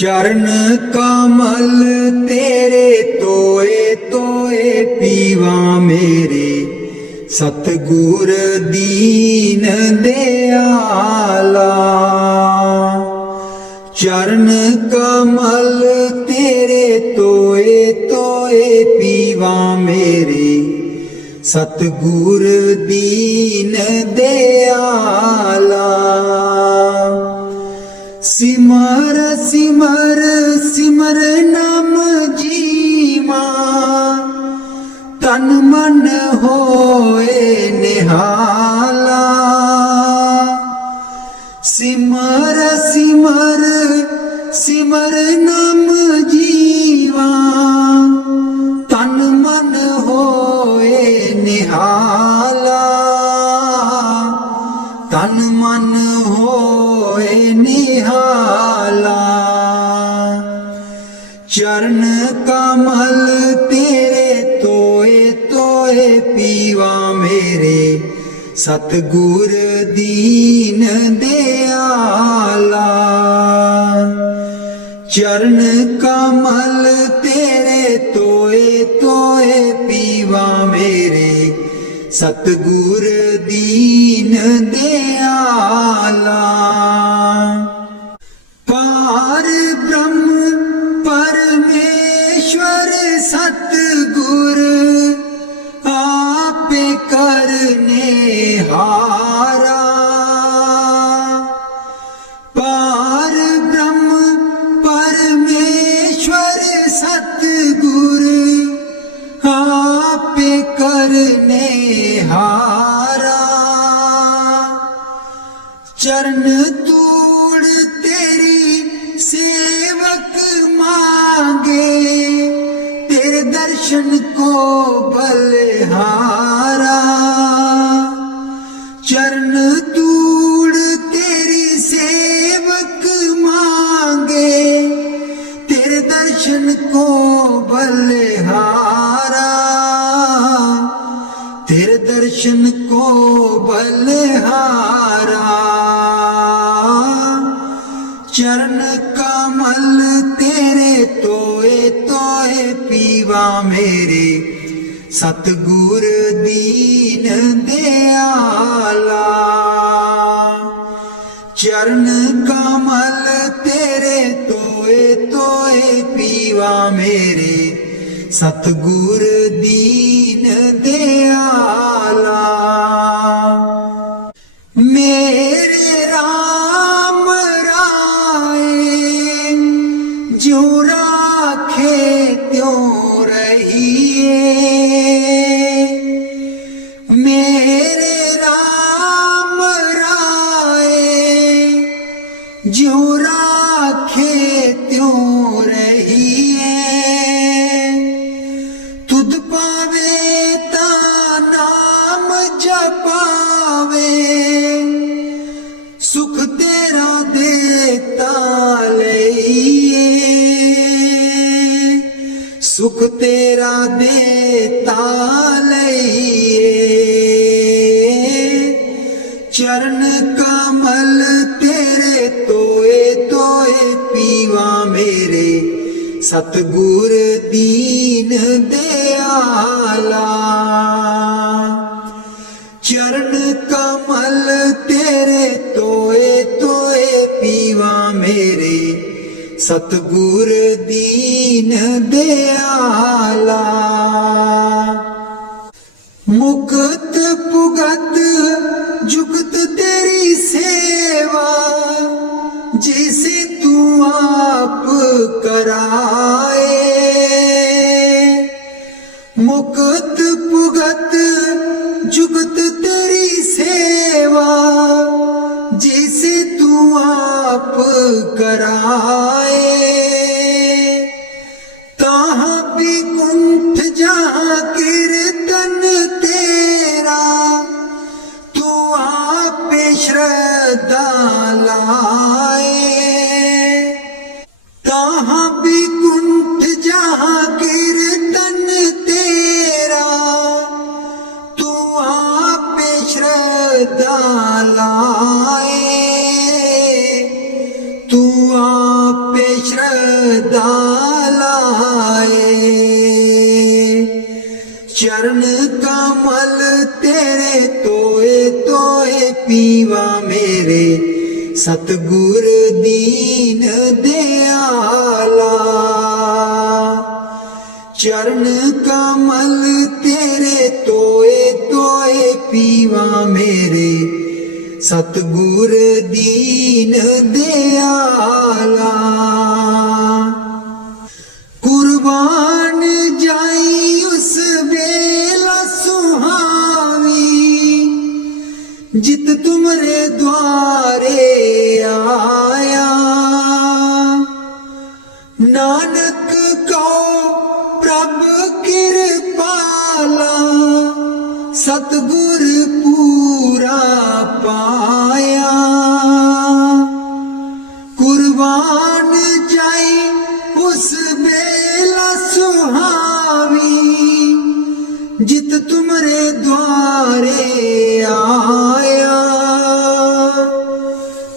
चरण कमल तेरे तोए तोए पीवा मेरे, सतगुर दीन दयाला। चरण कमल तेरे तोए तोए पीवा मेरे, सतगुर दीन दयाला। सिमर सिमर सिमर नाम जीवा, तन मन होए निहाला। सिमर सिमर सिमर नाम जीवा, तन मन होए निहाला। तन मन होए निहाला। चरण कमल तेरे तोए तोए पीवा मेरे, सतगुर दीन दयाला। चरण कमल तेरे तोए तोए पीवा मेरे, सतगुर दीन दयाला। पार ब्रह्म परमेश्वर सतगुर, आपे करने हारा। पार ब्रह्म परमेश्वर सतगुर, आपे करने हारा। चरण तूड़ तेरी सेवक मांगे, तेरे दर्शन को बलिहारा। चरण तूड़ तेरी सेवक मांगे, तेरे दर्शन को बलिहारा। तेरे दर्शन को बलिहारा। चरण कमल तेरे तोए तोए पीवा मेरे, सतगुर दीन दयाला। चरण कमल तेरे तोए तोए पीवा मेरे, सतगुर दीन दयाला। मेरे राम राय जो राखे त्यों रहिए। मेरे राम राय जो राखे त्यों रहिए। तुध पावे ता नाम जपावे, सुख तेरा देता लइए। सुख तेरा देता लइए। चरण कमल तेरे तोए तोए पीवा मेरे, सतगुर दीन दयाला। चरण कमल तेरे तोए तोए पीवा मेरे, सतगुर दीन दयाला। मुक्त पुगत जुगत तेरी सेवा, जैसे तू आप कराए। मुक्त पुगत जुगत तेरी सेवा, जैसे तू आप कराए। तहाँ भी कुंठ जहाँ कीर्तन तेरा, तू आप श्रद्धा लाए। तहाँ भी कुंठ जहाँ कीर्तन तेरा, तू आप श्रद्धा लाए। तू आप पे श्रद्धा लाए, चरण कमल तेरे तोए तोए पीवा मेरे सतगुर दीन दयाला। चरण कमल तेरे तोए तोए पीवा मेरे सतगुर दीन दयाला। कुर्बान जाई उस बेला सुहावी, जित तुमरे द्वारे आया। नानक को प्रभ कृपाला, सतगुर पूरा पाया। कुर्बान जाई उस बेला सुहावी, जित तुमरे द्वारे आया।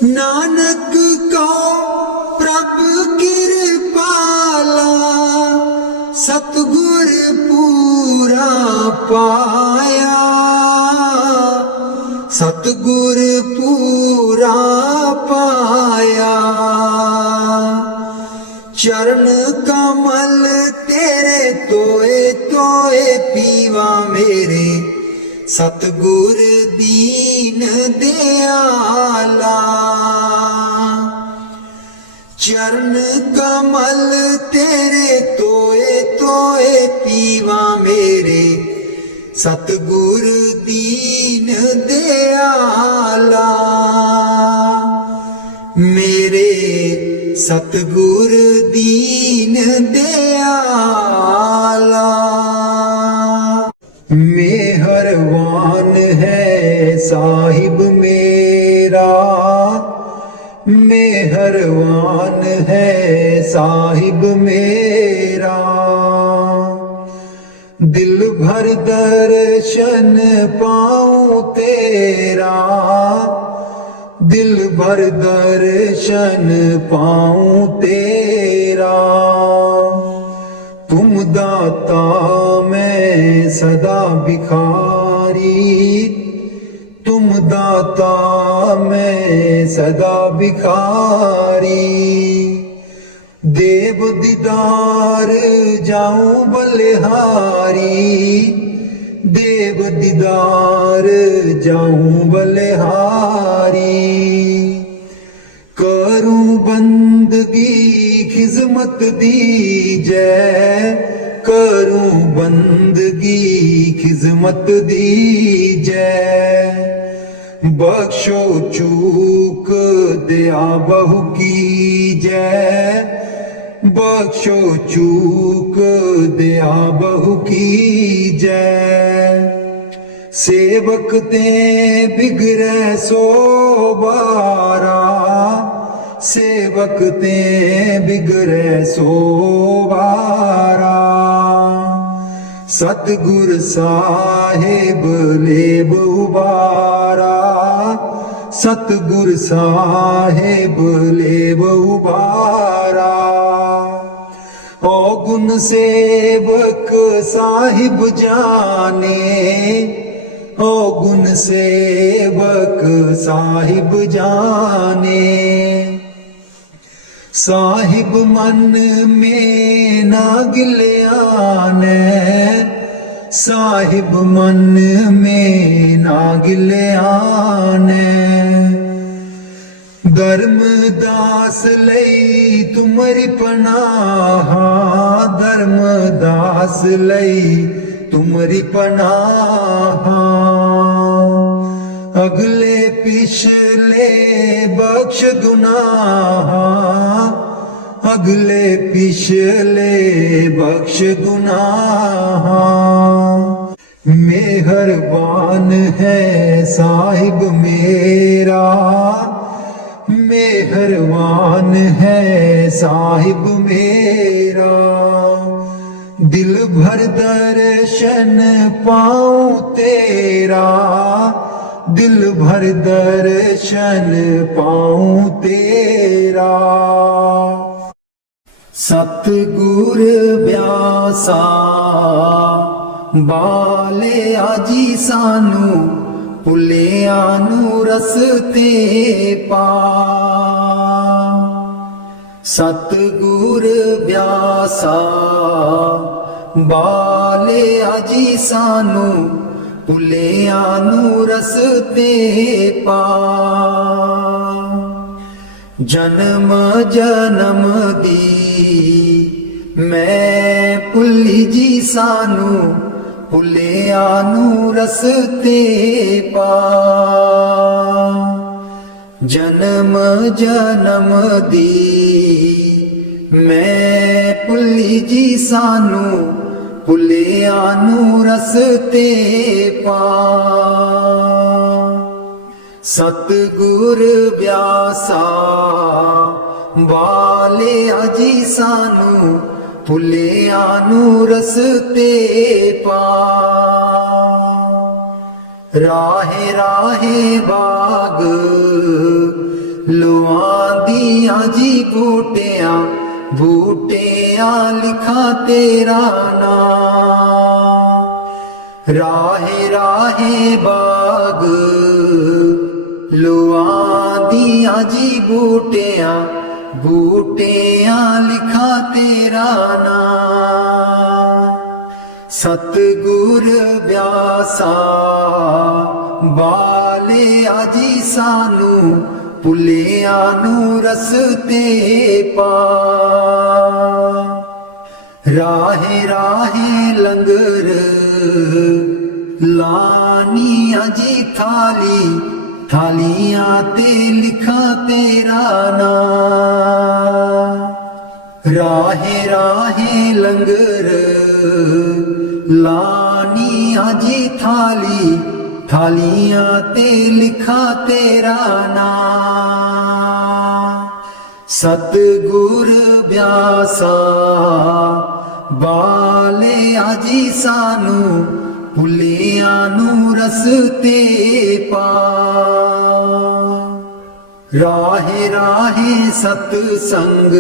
नानक को प्रभ कृपाला, सतगुर पूरा पाया। सतगुर पूरा पाया। चरण कमल तेरे तोए तोए पीवा मेरे सतगुर दीन दयाला। चरण कमल तेरे तोए तोए पीवा मेरे सतगुर दीन दयाला। मेरे सतगुर दीन दयाला। मेहरबान है साहिब मेरा, मेहरबान है साहिब मेरा। दिल भर दर्शन पाऊं तेरा, दिल भर दर्शन पाऊं तेरा। तुम दाता मैं सदा भिखारी, तुम दाता मैं सदा भिखारी। देव दीदार जाऊं बलिहारी, देव दीदार जाऊं बलिहारी। करूं बंदगी खिजमत दीजै, करूं बंदगी खिजमत दीजै। बख्शो चूक दया बहु कीजै, बख्शो चूक दया बहु कीजै। सेवक ते बिगड़े सो बारा, सेवक ते बिगड़े सो बारा। सतगुर साहिब लेब उबारा, सतगुर साहिब लेब उबारा। ओ गुण सेवक साहिब जाने, ओ गुण सेवक साहिब जाने। साहिब मन में ना गिल्याने, साहिब मन में ना गिल्याने। धर्मदास लई तुमरी पनाहा, धर्मदास लई तुमरी पनाहा। अगले पिछले बख्श गुनाहा, अगले पिछले बख्श गुनाहा। मेहरबान है साहिब मेरा, मेहरबान है साहिब मेरा। दिल भर दर्शन पाऊं तेरा, दिल भर दर्शन पाऊं तेरा। ਸਤਿਗੁਰ ਬਿਆਸਾ ਬਾਲਿਆ ਜੀ ਸਾਨੂੰ, ਭੁੱਲਿਆਂ ਨੂੰ ਰਸਤੇ ਪਾ। ਸਤਿਗੁਰ ਬਿਆਸਾ ਬਾਲਿਆ ਜੀ ਸਾਨੂੰ, ਭੁੱਲਿਆਂ ਨੂੰ ਰਸਤੇ ਪਾ। ਜਨਮ ਜਨਮ ਦੀ ਮੈਂ ਭੁੱਲੀ ਜੀ ਸਾਨੂੰ, ਭੁੱਲਿਆਂ ਨੂੰ ਰਸਤੇ ਪਾ। ਜਨਮ ਜਨਮ ਦੀ ਮੈਂ ਭੁੱਲੀ ਜੀ ਸਾਨੂੰ, ਭੁੱਲਿਆਂ ਨੂੰ ਰਸਤੇ ਪਾ। ਸਤਿਗੁਰ ਬਿਆਸਾ ਬਾਲਿਆ ਜੀ ਸਾਨੂੰ, ਭੁੱਲਿਆਂ ਨੂੰ ਰਸਤੇ ਪਾ। ਰਾਹੇ ਰਾਹੇ ਬਾਗ ਲੁਆਂਦੀਆਂ ਜੀ ਬੂਟਿਆਂ, ਬੂਟਿਆਂ ਲਿਖਾਂ ਤੇਰਾ ਨਾਮ। ਰਾਹੇ ਰਾਹੇ ਬਾਗ ਲੁਆਂਦੀਆਂ ਜੀ ਬੂਟਿਆਂ, ਬੂਟਿਆਂ ਲਿਖਾਂ ਤੇਰਾ ਨਾਮ। ਸਤਿਗੁਰ ਬਿਆਸਾ ਬਾਲਿਆ ਜੀ ਸਾਨੂੰ, ਭੁੱਲਿਆਂ ਨੂੰ ਰਸਤੇ ਪਾ। ਰਾਹੇ ਰਾਹੇ ਲੰਗਰ ਲਾਨੀਆਂ ਜੀ ਥਾਲੀ, ਥਾਲੀਆਂ ਤੇ ਲਿਖਾਂ ਤੇਰਾ ਨਾਮ। ਰਾਹੇ ਰਾਹੇ ਲੰਗਰ ਲਾਨੀਆਂ ਜੀ ਥਾਲੀ, ਥਾਲੀਆਂ ਤੇ ਲਿਖਾਂ ਤੇਰਾ ਨਾਮ। ਸਤਿਗੁਰ ਬਿਆਸਾ ਬਾਲਿਆ ਜੀ ਸਾਨੂੰ, ਭੁੱਲਿਆਂ ਨੂੰ ਰਸਤੇ ਪਾ। ਰਾਹੇ ਰਾਹੇ ਸਤ ਸੰਗ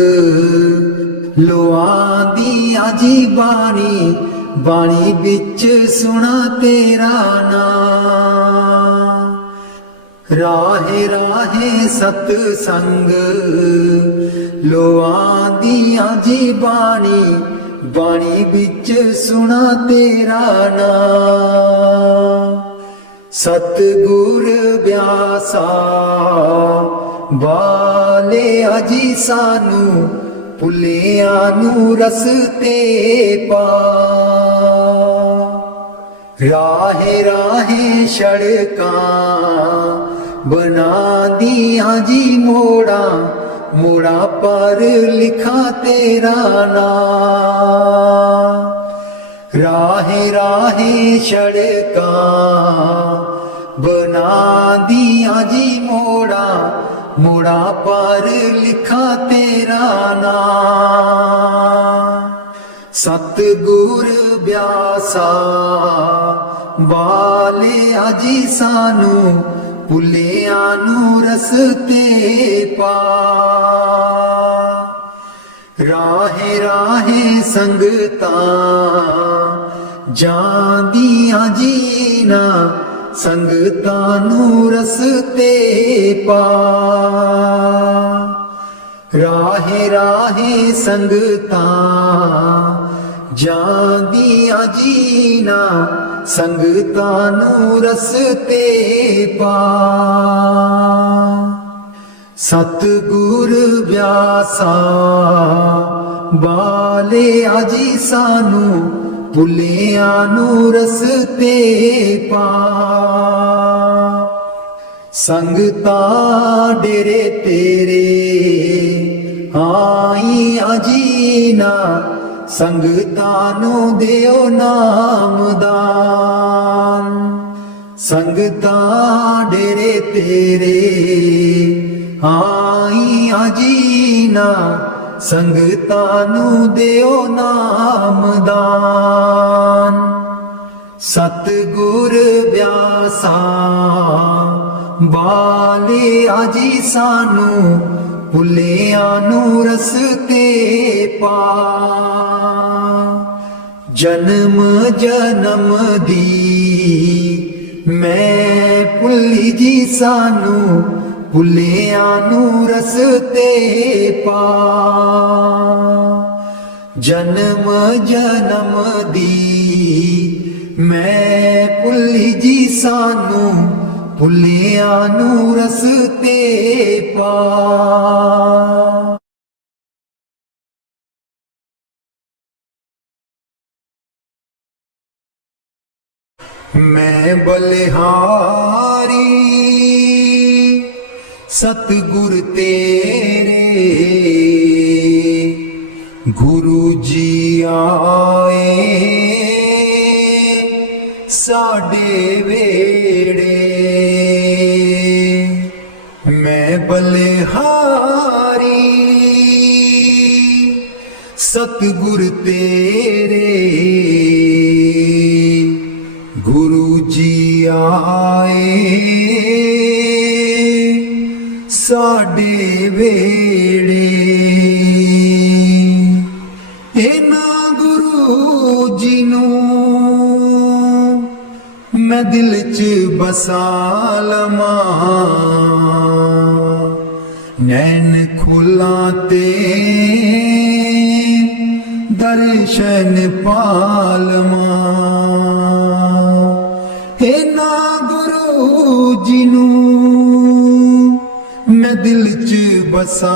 ਲੁਆਂਦੀਆਂ ਜੀ ਬਾਣੀ, ਬਾਣੀ ਵਿੱਚ ਸੁਣਾ ਤੇਰਾ ਨਾਮ। ਰਾਹੇ ਰਾਹੇ ਸਤ ਸੰਗ ਲੁਆਂਦੀਆਂ ਜੀ ਬਾਣੀ, ਬਾਣੀ ਵਿੱਚ ਸੁਣਾ ਤੇਰਾ ਨਾਮ। ਸਤਿਗੁਰ ਬਿਆਸਾ ਬਾਲਿਆ ਜੀ ਸਾਨੂੰ, ਭੁੱਲਿਆਂ ਨੂੰ ਰਸਤੇ ਪਾ। ਰਾਹੇ ਰਾਹੇ ਸੜਕਾਂ ਬਣਾਂਦੀਆਂ ਜੀ ਮੋੜਾਂ, ਮੋੜਾਂ ਪਰ ਲਿਖਾਂ ਤੇਰਾ ਨਾਮ। ਰਾਹੇ ਰਾਹੇ ਸੜਕਾਂ ਬਣਾਂਦੀਆਂ ਜੀ ਮੋੜਾਂ, ਮੋੜਾਂ ਪਰ ਲਿਖਾਂ ਤੇਰਾ ਨਾਮ। ਸਤਿਗੁਰ ਬਿਆਸਾ ਬਾਲਿਆ ਜੀ ਸਾਨੂੰ, ਭੁੱਲਿਆਂ ਨੂੰ ਰਸਤੇ ਪਾ। ਰਾਹੇ ਰਾਹੇ ਸੰਗਤਾਂ ਜਾਂਦੀਆਂ ਜੀ ਨਾ, ਸੰਗਤਾਂ ਨੂੰ ਰਸਤੇ ਪਾ। ਰਾਹੇ ਰਾਹੇ ਸੰਗਤਾਂ ਜਾਂਦੀਆਂ ਜੀ ਨਾ, ਸੰਗਤਾਂ ਨੂੰ ਰਸਤੇ ਪਾ। ਸਤਿਗੁਰ ਬਿਆਸਾ ਬਾਲਿਆ ਜੀ ਸਾਨੂੰ, ਭੁੱਲਿਆਂ ਨੂੰ ਰਸਤੇ ਪਾ। ਸੰਗਤਾਂ ਡੇਰੇ ਤੇਰੇ ਆਈਆਂ ਜੀ ਨਾ, ਸੰਗਤਾਂ ਨੂੰ ਦਿਓ ਨਾਮਦਾਨ। ਸੰਗਤਾਂ ਡੇਰੇ ਤੇਰੇ ਆਈਆਂ ਜੀ ਨਾ, ਸੰਗਤਾਂ ਨੂੰ ਦਿਓ ਨਾਮਦਾਨ। ਸਤਿਗੁਰ ਬਿਆਸਾ ਬਾਲਿਆ ਜੀ ਸਾਨੂੰ, ਭੁੱਲਿਆਂ ਨੂੰ ਰਸਤੇ ਪਾ ਜਨਮ ਜਨਮ ਦੀ ਮੈਂ ਭੁੱਲੀ ਜੀ ਸਾਨੂੰ ਭੁੱਲਿਆਂ ਨੂੰ ਰਸਤੇ ਪਾ ਜਨਮ ਜਨਮ ਦੀ ਮੈਂ ਭੁੱਲੀ ਜੀ ਸਾਨੂੰ ਭੁੱਲਿਆਂ ਨੂੰ ਰਸਤੇ ਪਾ ਮੈਂ ਬਲਿਹਾਰੀ ਸਤਿਗੁਰ ਤੇਰੇ ਗੁਰੂ ਜੀ ਆਏ ਸਾਡੇ ਵੇੜੇ ਮੈਂ ਬਲਿਹਾਰੀ ਸਤਿਗੁਰ ਤੇਰੇ ਗੁਰੂ ਜੀ ਆਏ ਸਾਡੇ ਵੇੜੇ ਇਹਨਾਂ ਗੁਰੂ ਜੀ ਨੂੰ ਮੈਂ ਦਿਲ ਚ ਬਸਾ ਲਵਾਂ ਨੈਣ ਖੋਲਾਂ ਤੇ ਦਰਸ਼ਨ ਪਾਲਵਾਂ ਇਹਨਾਂ ਗੁਰੂ ਜੀ ਨੂੰ ਮੈਂ ਦਿਲ ਚ ਬਸਾ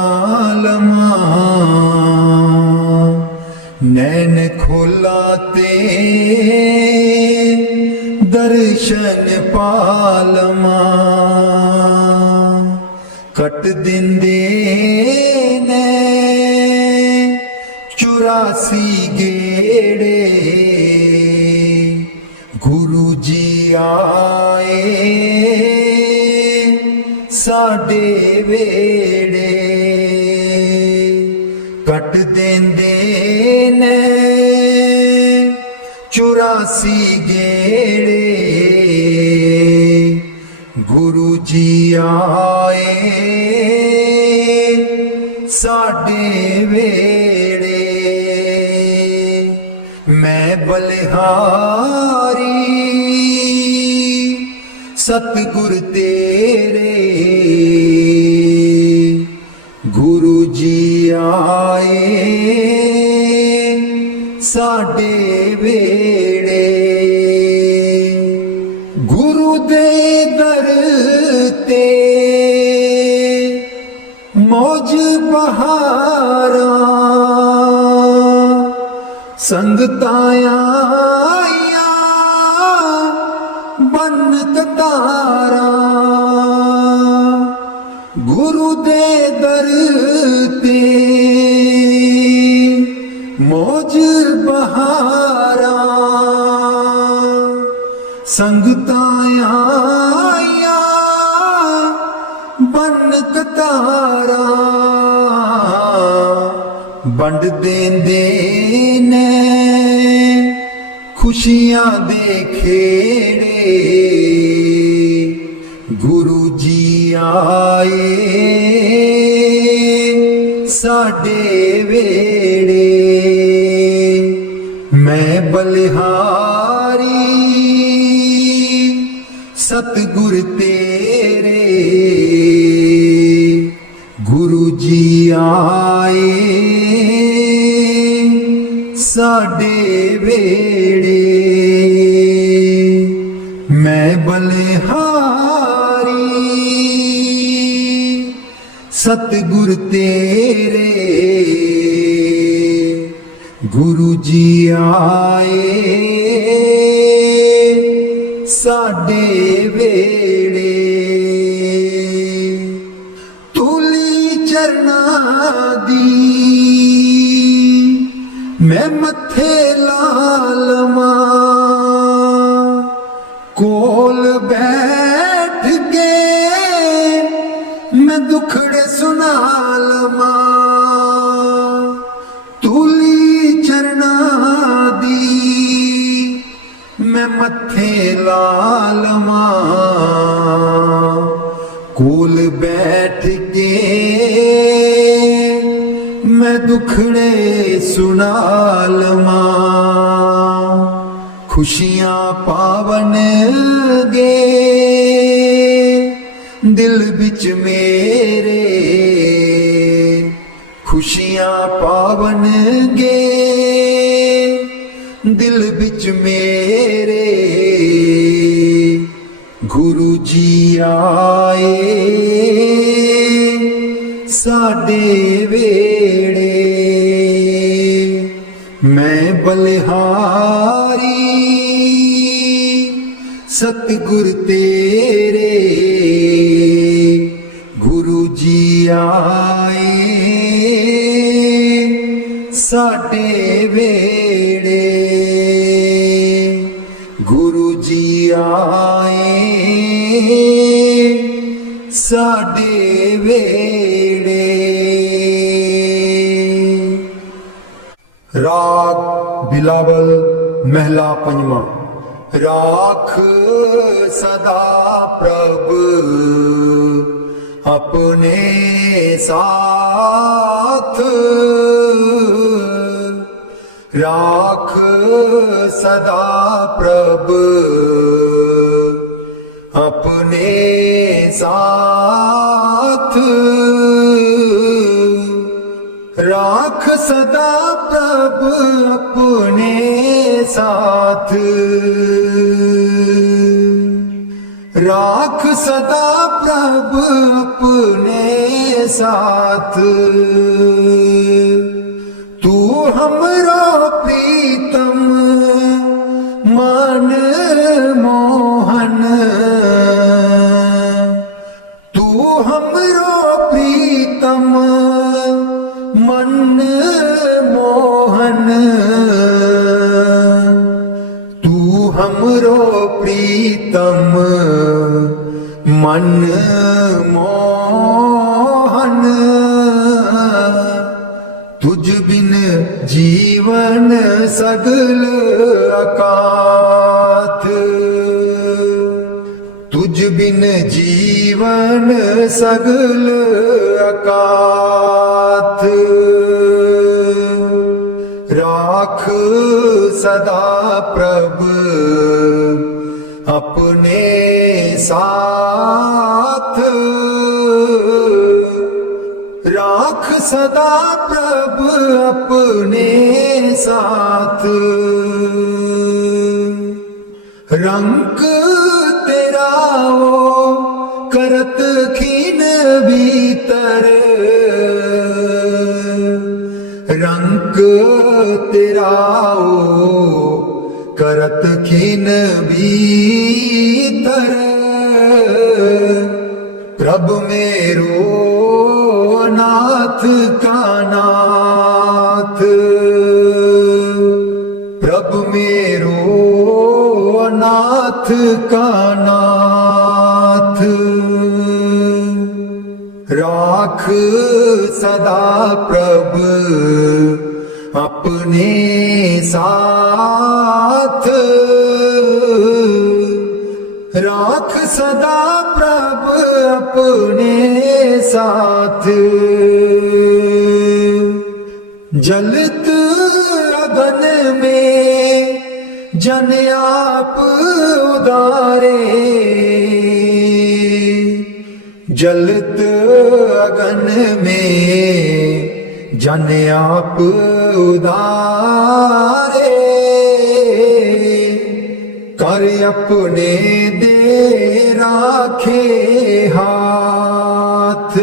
ਲਵਾਂ ਨੈਣ ਖੋਲਾਂ ਤੇ ਦਰਸ਼ਨ ਪਾਲਵਾਂ ਕੱਟ ਦਿੰਦੇ ਨੇ 84 ਗੇੜੇ ਗੁਰੂ ਜੀ ਆਏ ਸਾਡੇ ਵੇੜੇ ਕੱਟ ਦਿੰਦੇ ਨੇ 84 ਗੇੜੇ ਗੁਰੂ ਜੀ ਆਏ ਸਾਡੇ ਵੇੜੇ ਮੈਂ ਬਲਿਹਾਰੀ ਸਤਿਗੁਰ ਤੇਰੇ ਗੁਰੂ ਜੀ ਆਏ ਸਾਡੇ ਵੇੜੇ ਗੁਰੂ ਦੇ ਦਰ ਤੇ ਮੌਜ ਬਹਾਰਾਂ ਸੰਗਤਾਂ ਆਈਆਂ ਬਨ ਕਤਾਰਾਂ ਗੁਰੂ ਦੇ ਦਰ ਤੇ ਮੌਜ ਬਹਾਰਾਂ ਸੰਗਤਾਂ ਆਈਆਂ ਬਨ ਕਤਾਰਾਂ ਵੰਡ ਦਿੰਦੇ ਨੇ ਖੁਸ਼ੀਆਂ ਦੇ ਖੇੜੇ ਗੁਰੂ ਜੀ ਆਏ ਸਾਡੇ ਵੇੜੇ ਮੈਂ ਬਲਿਹਾਰੀ ਸਤਿਗੁਰ ਤੇਰੇ ਗੁਰੂ ਜੀ ਆਏ ਸਾਡੇ ਵੇੜੇ ਮੈਂ ਬਲਿਹਾਰੀ ਸਤਿਗੁਰ ਤੇਰੇ ਗੁਰੂ ਜੀ ਆਏ ਸਾਡੇ ਵੇੜੇ ਤੁਲੀ ਚਰਨਾਂ ਦੀ ਮੈਂ ਮੱਥੇ ਲਾ ਲਵਾਂ ਕੋਲ ਬੈਠ ਕੇ ਮੈਂ ਦੁਖੜੇ ਸੁਣਾ ਲਵਾਂ ਤੁਲੀ ਚਰਨਾਂ ਦੀ ਮੈਂ ਮੱਥੇ ਲਾ ਲਵਾਂ ਕੋਲ ਬੈਠ ਕੇ दुखड़े सुना लवां खुशियां पावन गे दिल बिच मेरे खुशियां पावन गे दिल बिच मेरे गुरु जी आए साडे वेड़े मैं बलिहारी सतगुर तेरे गुरु जी आए साडे वेड़े गुरु जी आए साडे वेड़े। राग बिलावल महला पंजवा। राख सदा प्रभ अपने साथ राख सदा प्रभ अपने साथ राख सदा प्रभ अपने साथ राख सदा प्रभ अपने साथ तू हमरो प्रीतम मन मोहन तू हमरो प्रीतम मन मोहन तू हमरो प्रीतम मन मोहन तुझ बिन जीवन सगल अकाथ तुझ बिन जीवन सगल अकाथ राख सदा प्रभ अपने साथ राख सदा प्रभ अपने साथ रंग तेरा ओ करत खीन भीतर रंग तेरा ओ करत खीन भीतर प्रभ मेरो नाथ का नाथ प्रभ मेरो नाथ का नाथ राख सदा प्रभ अपने साथ राख सदा प्रभ अपने साथ जलत अगन में जन आप उदारे जलत अगन में जन आप उदारे कर अपने दे राखे हाथ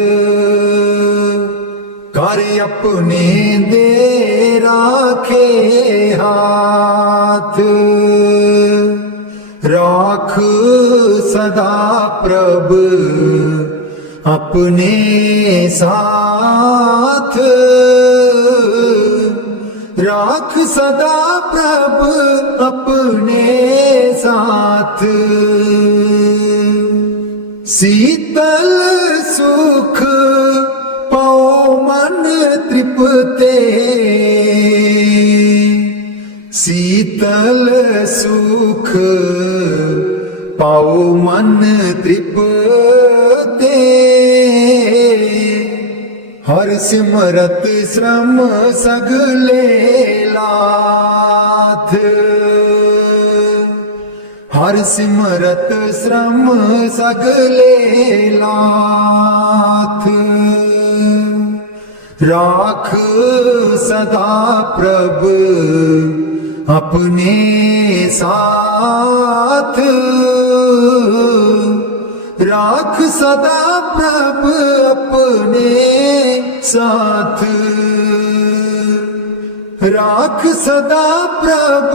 कर अपने दे राखे हाथ राख सदा प्रभ अपने साथ राख सदा प्रभ अपने साथ शीतल सुख पाओ मन तृप्ते शीतल सुख पाओ मन तृप्ते हर सिमरत श्रम सगले लाथ, हर सिमरत श्रम सगले लाथ। राख सदा प्रभ अपने साथ, राख सदा प्रभ अपने साथ, राख सदा प्रभ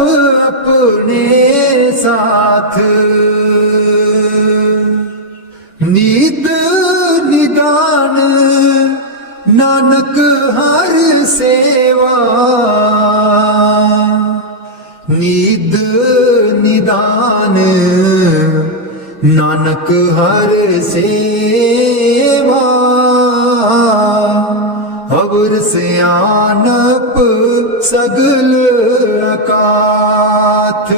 अपने साथ। नीत निदान नानक हर सेवा, नीद निदान नानक हर सेवा। अवर सियानप सगल अकाथ,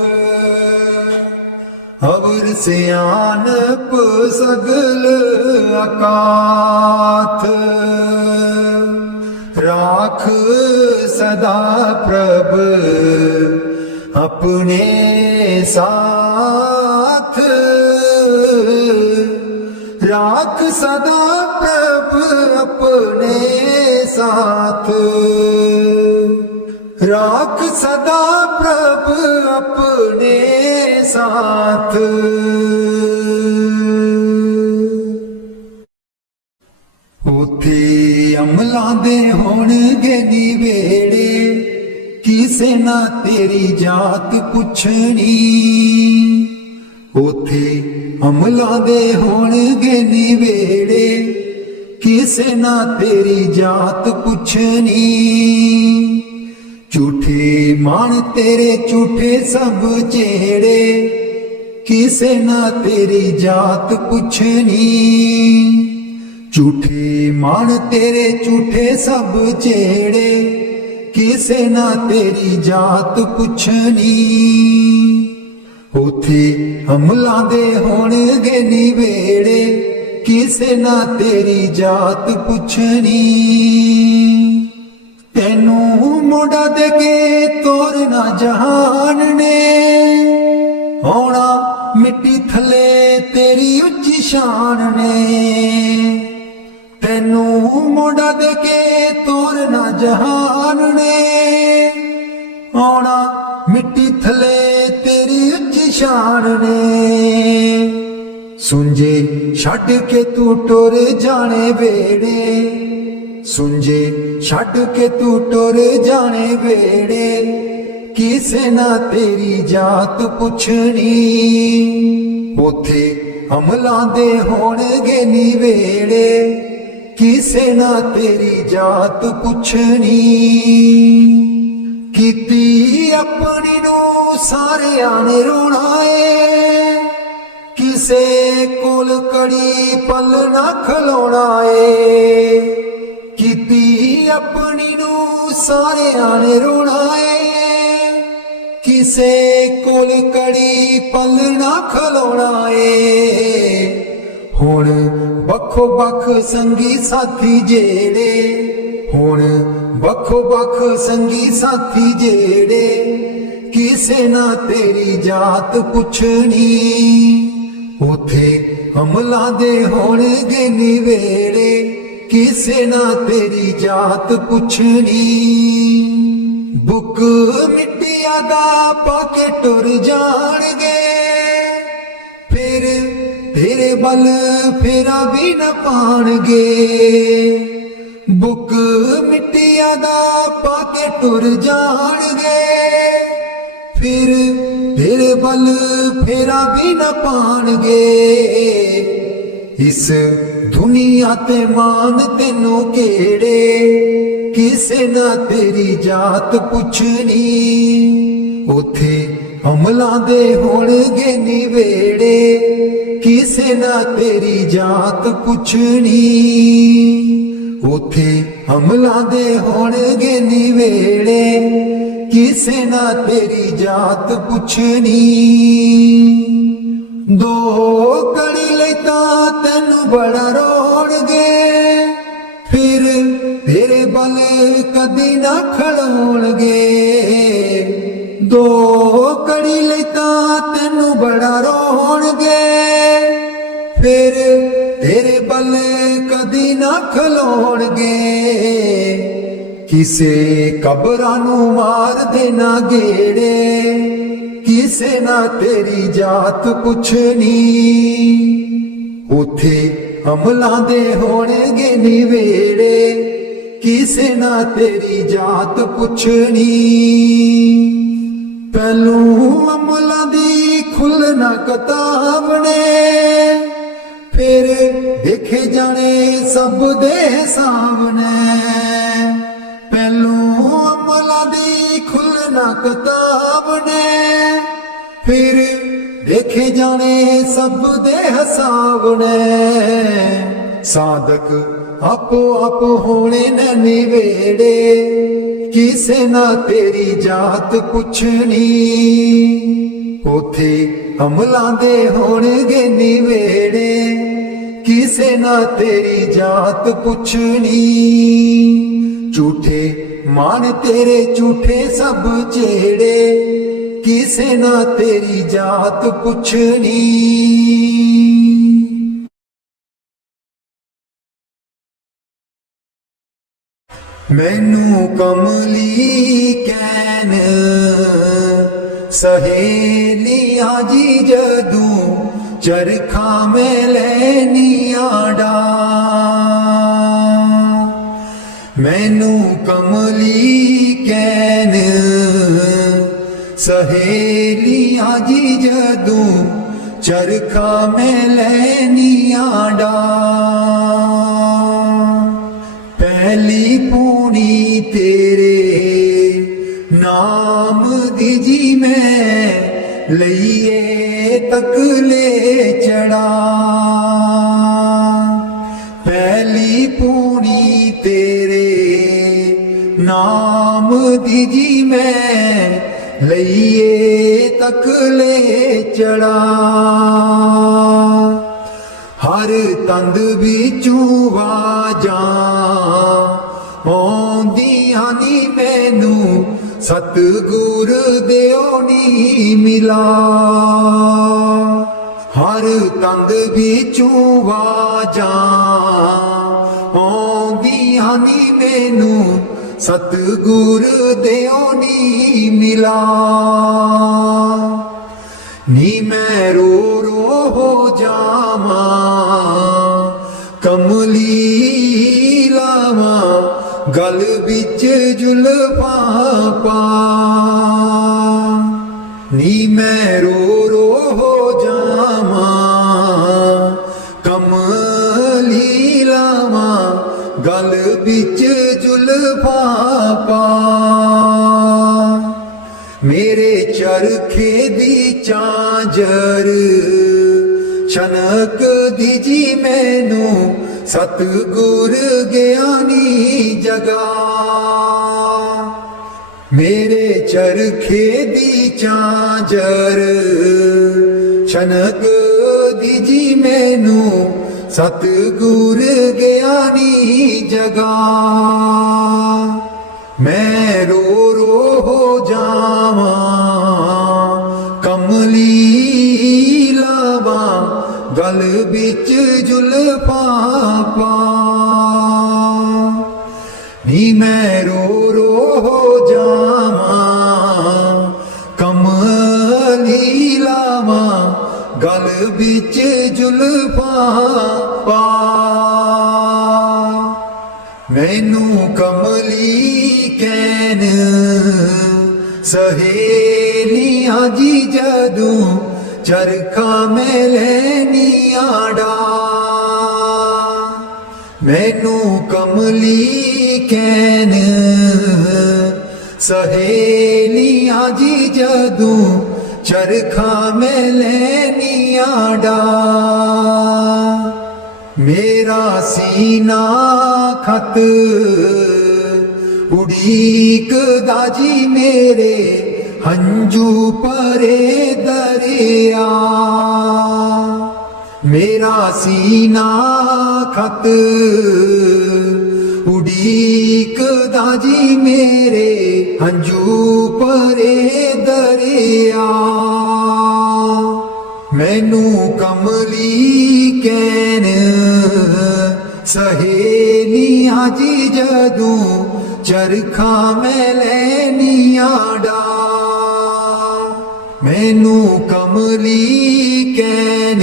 अवर सियानप सगल अकाथ। राख सदा प्रभ अपने साथ, राख सदा प्रभ अपने साथ, राख सदा प्रभ अपने साथ। उथे अमलां दे होणगे निवेड़े, किसे ना तेरी जात पुछनी। उथे अमलां दे होणगे निवेड़े, किसे ना तेरी जात पुछनी। झूठे मान तेरे झूठे सब चेड़े, किसे ना तेरी जात पुछनी। झूठे मान तेरे झूठे सब चेड़े, किसे ना तेरी जात पुछनी। उथे अमलां दे होणगे निवेड़े, किसे ना तेरी जात पुछनी। तेनू मोड़ा दे के तोरना जहान ने, होना मिट्टी थले तेरी उच्ची शान ने। तेनू मोड़ा दे के तोरना जहान ने, होना मिट्टी थले तेरी उच्ची शान ने। सुंजे छड़ के तू टुर जाने वेड़े, सुंजे छड़ के तू टुर जाने वेड़े, किसे ना तेरी जात पुछनी। उथे अमलां दे होणगे निवेड़े, किसे ना तेरी जात पुछनी। कीती अपनी नू सारे आने रोना है, किसे कोल कड़ी पल ना खलोना है। कीती अपनी नू सारे आने रोना है, किसे कोल कड़ी पल ना खलोना है। हुण बखो बख संगी साथी जेड़े, हुण बखो बख संगी साथी जेड़े, किसे ना तेरी जात पुछनी। उथे अमलां दे होणगे निवेड़े, किसे ना तेरी जात पुछनी। बुक मिट्टिया दा पाके टुर जाणगे, फिर तेरे बल फेरा भी न पाणगे। बुक मिट्टिया दा पाके टुर जाणगे, फिर तेरे बल फेरा भी न पाणगे। इस दुनिया ते मान तेनों केड़े, किसे ना तेरी जात पुछनी। उथे अमलां दे होणगे निवेड़े, किसे ना तेरी जात पुछनी। उथे अमलां दे होणगे निवेड़े, किसे ना तेरी जात पुछनी। दो कड़ी लई तां तैनू बड़ा रोणगे, फिर तेरे बल कदी ना खड़ोणगे दो कड़ी लई तां तैनू बड़ा रोणगे फिर तेरे बल कदी ना खलोणगे किसे कबरां नू मार देना गेड़े किसे ना तेरी जात पुछनी उथे अमलां दे होणगे निवेड़े किसे ना तेरी जात पुछनी पहलू अमलां दी खुलना किताब ने फिर देखे जाने सब दे सामने पहलू अमलां दी खुलना किताब ने फिर देखे जाने सब दे हिसाब ने साधक आपो आप होने न निवेड़े किसे ना तेरी जात पुछनी उथे अमलां दे होणगे निवेड़े किसे ना तेरी जात पुछनी झूठे मान तेरे झूठे सब जेड़े किसे ना तेरी जात पुछनी मैनू कमली कैन सहेलियां जी जदूं चरखा में लैनियां डा मैनू कमली कैन सहेलियां जी जदूं चरखा में लैनियां डा पहली पूनी तेरे नाम दी जी मैं लइए तकले चढ़ा पहली पूनी तेरे नाम दी जी मैं लइए तकले चढ़ा हर तंद विचों वाजां आउंदियां नी मैनू सतगुर देओ नी मिला हर तंद विचों वाजां आउंदियां नी मैनू सतगुर देओ नी मिला नी मैं रो रो हो जावा कमली लावा गल बिच जुल्फां पा नी मैं रो रो हो जावा कमली लावा गल बिच जुल्फां पा मेरे चरखे दी चांजर छनक दी जी मैनू सतगुर ज्ञानी जगा मेरे चरखे दी चांजर छनक दी जी मैनू सतगुर ज्ञानी जगा मैं रो रो हो जावा कमली लावा गल बिच जुल्फां पा नी मैं रो रो हो जावा कमली लावा गल बिच जुल्फां पा मैनू कमली कैन सहेलियां जी जदूं चरखा में लैनियां डा मैनू कमली कैन सहेलियां जी जदूं चरखा में लैनियां डा मेरा सीना खत उड़ीक दाजी मेरे हंजू परे दरिया मेरा सीना खत उड़ी ਡੀਕਦਾ ਜੀ ਮੇਰੇ ਹੰਝੂ ਭਰੇ ਦਰਿਆ। ਮੈਨੂੰ ਕਮਲੀ ਕਹਿਣ ਸਹੇਲੀਆਂ ਜੀ ਜਦੋਂ ਚਰਖਾ ਮੈਂ ਲੈਨੀਆਂ ਡਾ। ਮੈਨੂੰ ਕਮਲੀ ਕਹਿਣ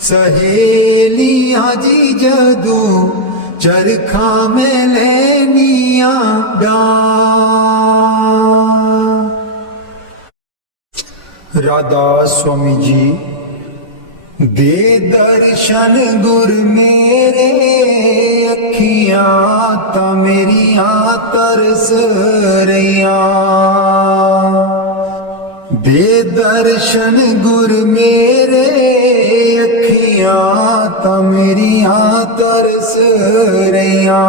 ਸਹੇਲੀਆਂ ਜੀ ਜਦੋਂ ਚਰਖਾ ਮੈਂ ਲੈਨੀਆਂ ਡਾ। ਰਾਧਾ ਸੁਆਮੀ ਜੀ ਦੇ ਦਰਸ਼ਨ ਗੁਰ ਮੇਰੇ ਅੱਖੀਆਂ ਤਾਂ ਮੇਰੀਆਂ ਤਰਸ ਰਹੀਆਂ। ਦੇ ਦਰਸ਼ਨ ਗੁਰ ਮੇਰੇ ਅੱਖੀਆਂ ਤਾਂ ਮੇਰੀਆਂ ਤਰਸ ਰਹੀਆਂ।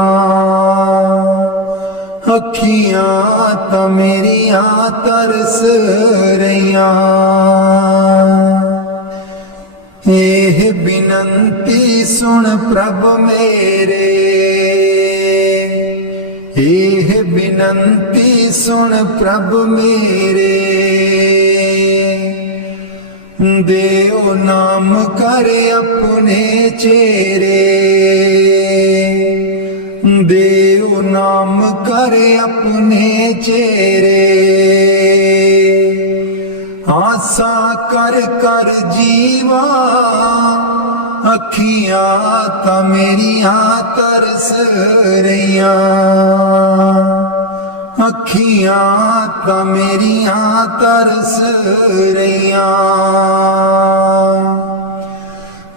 ਅੱਖੀਆਂ ਤਾਂ ਮੇਰੀਆਂ ਤਰਸ ਰਹੀਆਂ। ਇਹ ਬਿਨੰਤੀ ਸੁਣ ਪ੍ਰਭ ਮੇਰੇ, ਇਹ ਬਿਨੰਤੀ ਸੁਣ ਪ੍ਰਭ ਮੇਰੇ। ਦੇਓ ਨਾਮ ਕਰ ਆਪਣੇ ਚੇਰੇ, ਦੇਓ ਨਾਮ ਕਰ ਆਪਣੇ ਚੇਰੇ। ਆਸਾ ਕਰ ਕਰ ਜੀਵਾ ਅੱਖੀਆਂ ਤਾਂ ਮੇਰੀਆਂ ਤਰਸ ਰਹੀਆਂ। ਅੱਖੀਆਂ ਤਾਂ ਮੇਰੀਆਂ ਤਰਸ ਰਹੀਆਂ।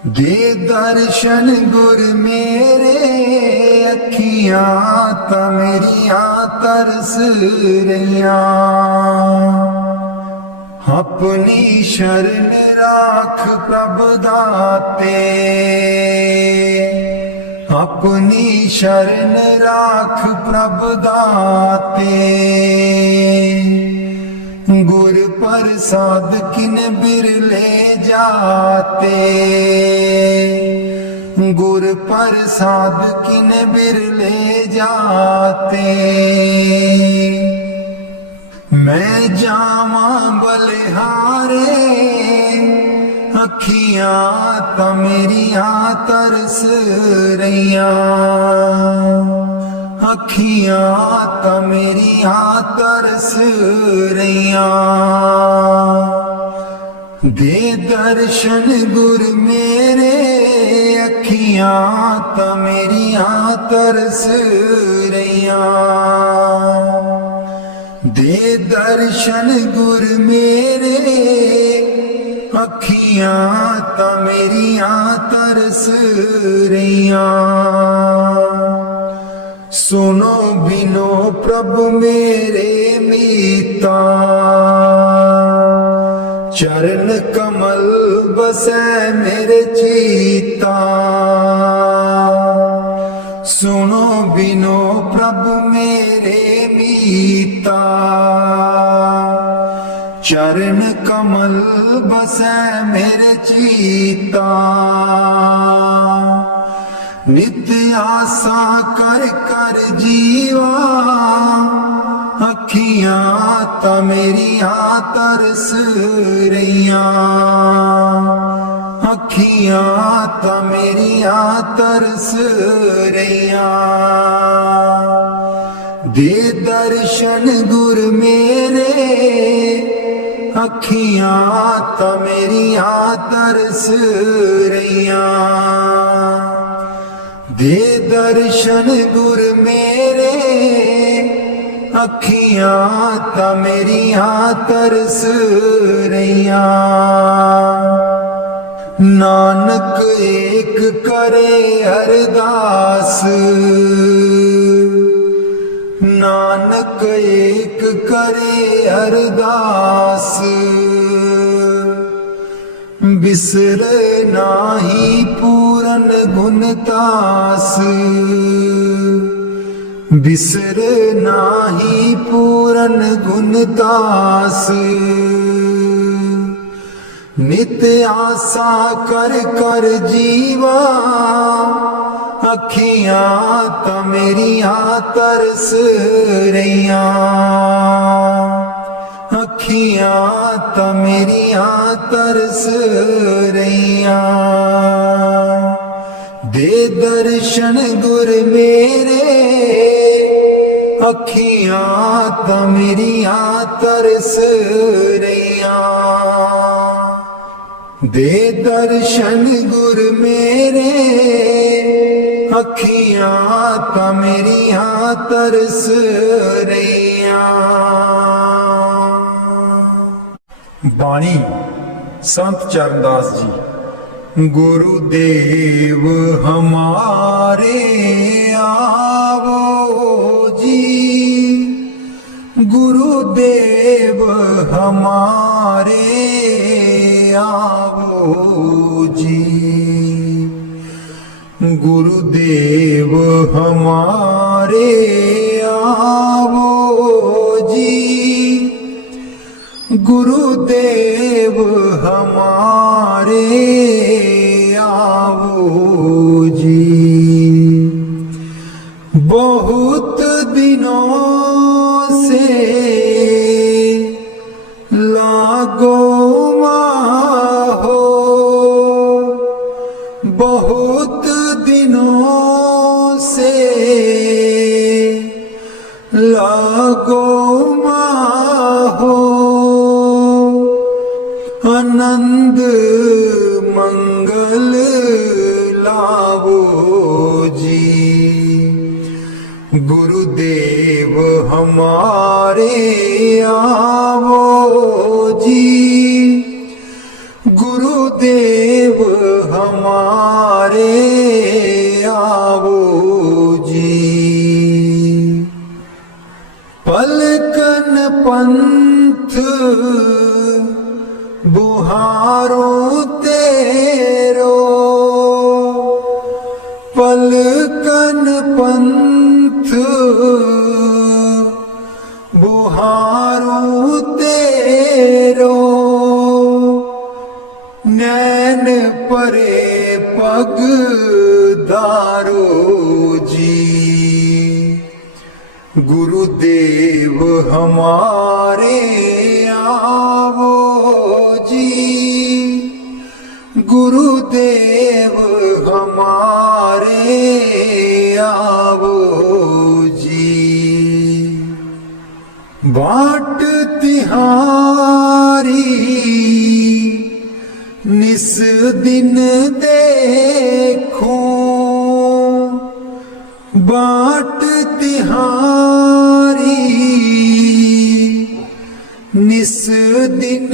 ਦੇ ਦਰਸ਼ਨ ਗੁਰ ਮੇਰੇ ਅੱਖੀਆਂ ਤਾਂ ਮੇਰੀਆਂ ਤਰਸ ਰਹੀਆਂ। ਆਪਣੀ ਸ਼ਰਨ ਰਾਖ ਪ੍ਰਭ ਦਾਤੇ, ਆਪਣੀ ਸ਼ਰਨ ਰਾਖ ਪ੍ਰਭ ਦਾਤੇ। ਗੁਰ ਪ੍ਰਸਾਦ ਕਿਨ ਬਿਰਲੇ ਜਾਤੇ, ਗੁਰ ਪ੍ਰਸਾਦ ਕਿਨ ਬਿਰਲੇ ਜਾਤੇ। ਮੈਂ ਜਾਵਾਂ ਬਲਿਹਾਰੇ ਅੱਖੀਆਂ ਤਾਂ ਮੇਰੀਆਂ ਤਰਸ ਰਹੀਆਂ। ਅੱਖੀਆਂ ਤਾਂ ਮੇਰੀਆਂ ਤਰਸ ਰਹੀਆਂ। ਦੇ ਦਰਸ਼ਨ ਗੁਰ ਮੇਰੇ ਅੱਖੀਆਂ ਤਾਂ ਮੇਰੀਆਂ ਤਰਸ ਰਹੀਆਂ। ਦੇ ਦਰਸ਼ਨ ਗੁਰ ਮੇਰੇ ਅੱਖੀਆਂ ਤਾਂ ਮੇਰੀਆਂ ਤਰਸ ਰਹੀਆਂ। ਸੁਨੋ ਬਿਨੋ ਪ੍ਰਭ ਮੇਰੇ ਮੀਤਾ, ਚਰਨ ਕਮਲ ਬਸੈ ਮੇਰੇ ਚੀਤਾ। ਸੁਨੋ ਬਿਨੋ ਪ੍ਰਭ ਮੇਰੇ ਮੀਤਾ, ਚਰਨ ਕਮਲ ਬਸੈ ਮੇਰੇ ਚੀਤਾ। ਨਿਤ ਆਸਾ ਕਰ ਕਰ ਜੀਵਾ ਅੱਖੀਆਂ ਤਾਂ ਮੇਰੀਆਂ ਤਰਸ ਰਹੀਆਂ। ਅੱਖੀਆਂ ਤਾਂ ਮੇਰੀਆਂ ਤਰਸ ਰਹੀਆਂ। ਦੇ ਦਰਸ਼ਨ ਗੁਰ ਮੇਰੇ ਅੱਖੀਆਂ ਤਾਂ ਮੇਰੀਆਂ ਤਰਸ ਰਹੀਆਂ। ਦੇ ਦਰਸ਼ਨ ਗੁਰ ਮੇਰੇ ਅੱਖੀਆਂ ਤਾਂ ਮੇਰੀਆਂ ਤਰਸ ਰਹੀਆਂ। ਨਾਨਕ ਏਕ ਕਰੇ ਅਰਦਾਸ, ਨਾਨਕ ਏਕ ਕਰੇ ਅਰਦਾਸ। ਬਿਸਰ ਨਾਹੀ ਪੂਰਨ ਗੁਣ ਤਾਸ, ਬਿਸਰ ਨਾਹੀ ਪੂਰਨ ਗੁਣ ਤਾਸ। नित आसा कर कर जीवा, अखियां तो मेरिया तरस रहिया, अखियां तो मेरिया तरस रहिया। दे दर्शन गुर मेरे, अखियां तो मेरिया तरस रहिया। दे दर्शन गुर मेरे, अखियां तो मेरिया तरस रहिया। बाणी संत चरणदास जी। गुरुदेव हमारे आवो जी, गुरुदेव हमारे आवो जी, गुरुदेव हमारे आवो जी, गुरुदेव हमारे आवो जी। बहुत दिनों से लागो माहो, बहुत दिनों से लागो माहो, आनंद मंगल लावो जी, गुरुदेव हमारे आवो जी, गुरुदेव हमारे आवो जी। पलकन पंथ बुहारो तेरो, पलकन पंथ बुहारो तेरो, नैन परे पग दारो जी, गुरुदेव हमारे आवो जी, गुरुदेव हमारे आवो जी। बाट तिहारी निस दिन देखो, बाट तिहारी निस दिन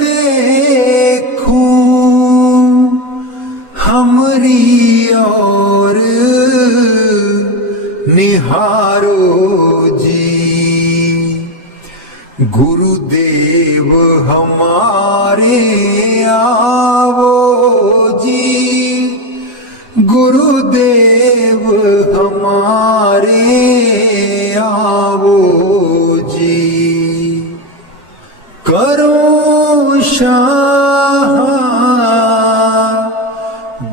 देखो, हमरी और निहारो जी, गुरुदेव हमारे आवो जी, गुरुदेव हमारे आवो जी। करो शाह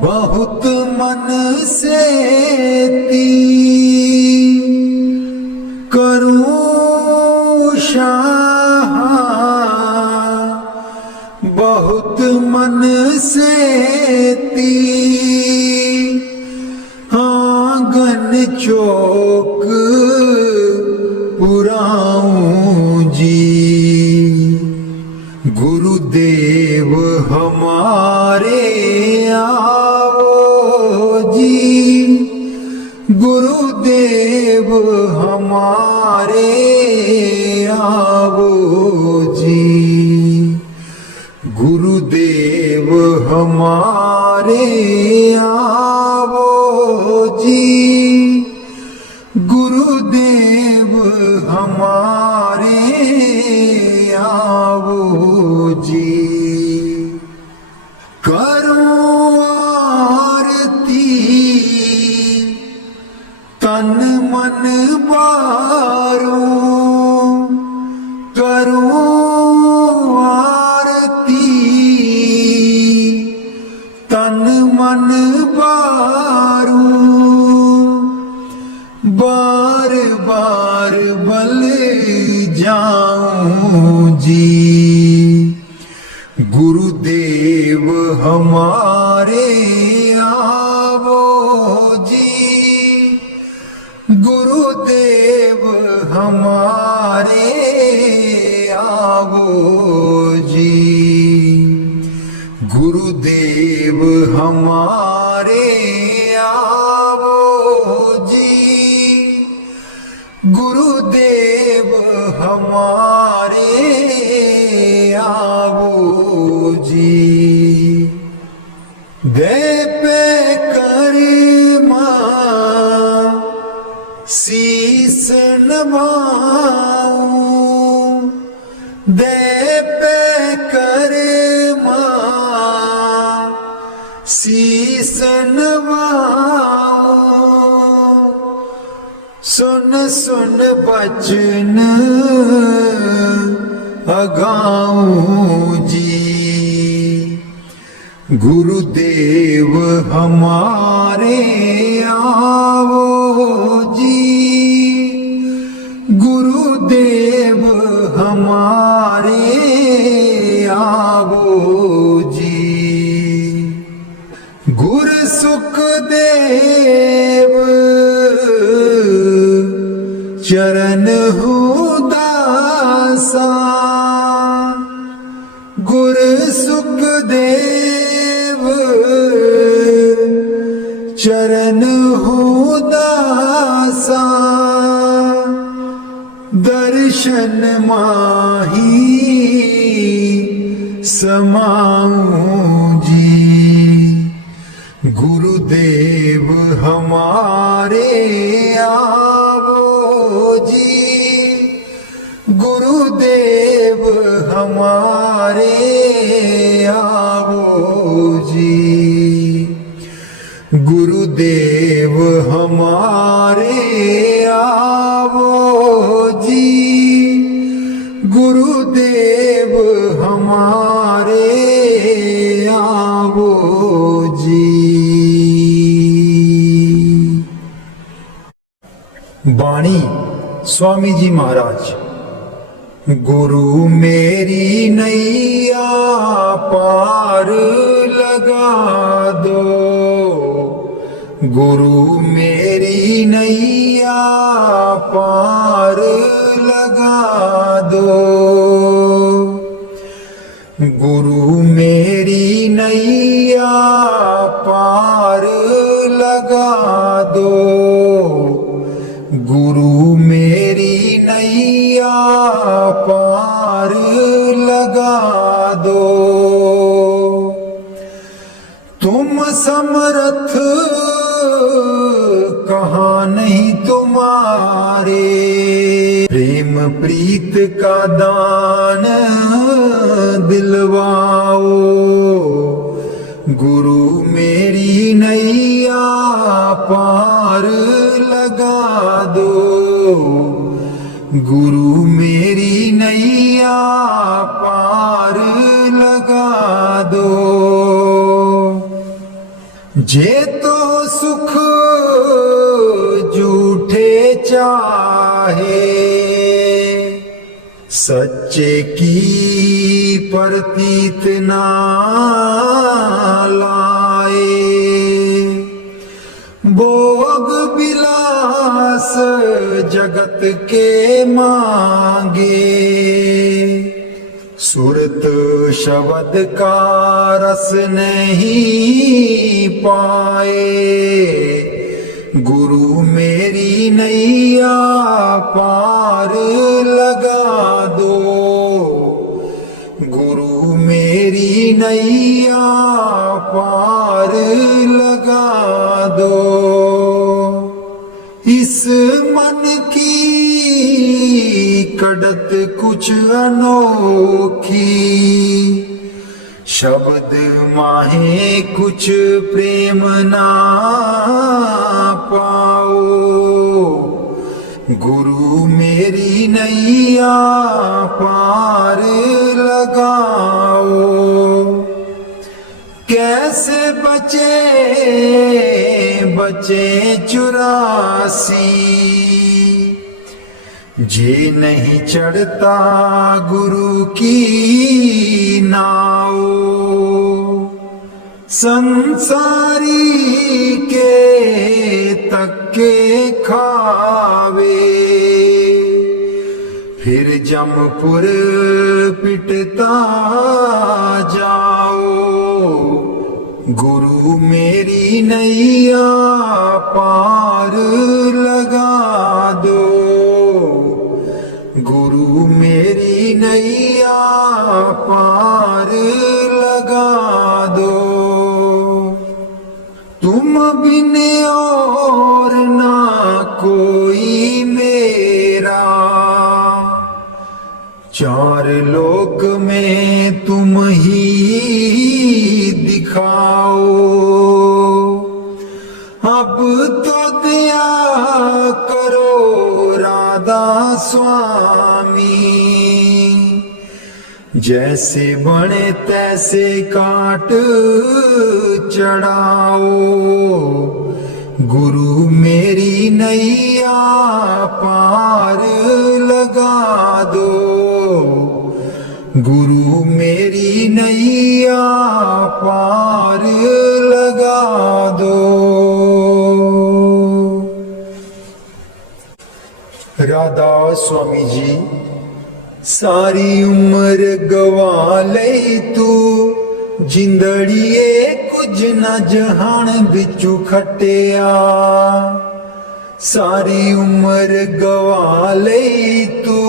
बहुत मन से ती, करो शाह बहुत मन से ती, आंगन चौक पुराऊं जी, गुरुदेव हमारे आवो जी, गुरुदेव हमारे आवो जी, गुरुदेव हमारे आवो जी, गुरुदेव हमारे आवो जी। करो आरती तन मन बारो, करो आरती जाऊं जी। गुरुदेव हमारे आवो जी, गुरुदेव हमारे आवो जी। गुरुदेव हमारे आवो जी, गुरुदेव हमारे आवो जी। दे पे करमा शीस नवाऊं, दे पे करमा शीस नवाऊं। सुन सुन बचन अगाऊं जी। गुरुदेव हमारे आवो जी, गुरुदेव हमारे आवो जी। गुर सुखदेव चरण दासा, गुर सुखदेव चरण दासा। दर्शन माही समाऊं जी। गुरुदेव हमारे आवो जी, गुरुदेव हमारे आवो जी। गुरुदेव हमारे आवो जी, गुरुदेव हमारे आवो जी। बाणी स्वामी जी महाराज। गुरु मेरी नैया पार लगा दो, गुरु मेरी नैया पार लगा दो। गुरु मेरी नैया पार लगा दो, गुरु मेरी नैया पार लगा दो। तुम समर्थ कहाँ नहीं तुम्हारे, प्रेम प्रीत का दान दिलवाओ। गुरु मेरी नैया पार लगा दो, गुरु मेरी नैया पार लगा दो। जे तो सुख झूठे चाहे, सच्चे की प्रतीत ना लाए। भोग विलास जगत के मांगे, सुरत शब्द का रस नहीं पाए। गुरु मेरी नैया पार लगा दो, गुरु मेरी नैया पार लगा दो। इस मन की कड़त कुछ अनोखी, शब्द माहे कुछ प्रेम ना पाओ। गुरु मेरी नैया पार लगाओ। कैसे बचे बचे 84, जे नहीं चढ़ता गुरु की नाव, संसारी के तक्के खावे, फिर जमपुर पिटता जाओ। गुरु मेरी नैया पार लगा दो, गुरु मेरी नैया पार लगा दो। तुम बिन और ना कोई मेरा, चार लोक में तुम ही दिखाओ। अब तो दया करो राधा स्वामी, जैसे बने तैसे काट चढ़ाओ। गुरु मेरी नैया पार लगा दो, गुरु मेरी नैया पार लगा दो। राधा स्वामी जी सारी उम्र गवा लई तू, जिंदड़िए कुछ न जहान बिचू खटिया। सारी उम्र गवा लई तू,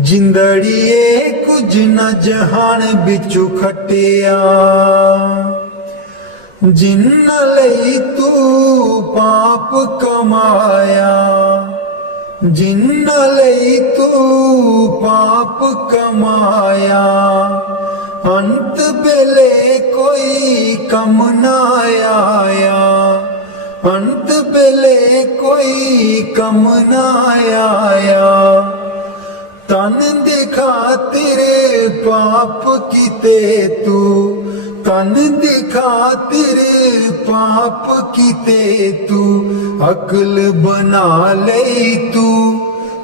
जिंदड़िए कुछ न जहान बिचू खटिया। जिन्ना लई तू पाप कमाया, जिन्ना लई तू पाप कमाया। अंत बेले कोई कम ना आया, अंत बेले कोई कम ना आया। तन दिखा तेरे पाप किते तू, तन दिखा तेरे पाप किते तू। अकल बना ले तू,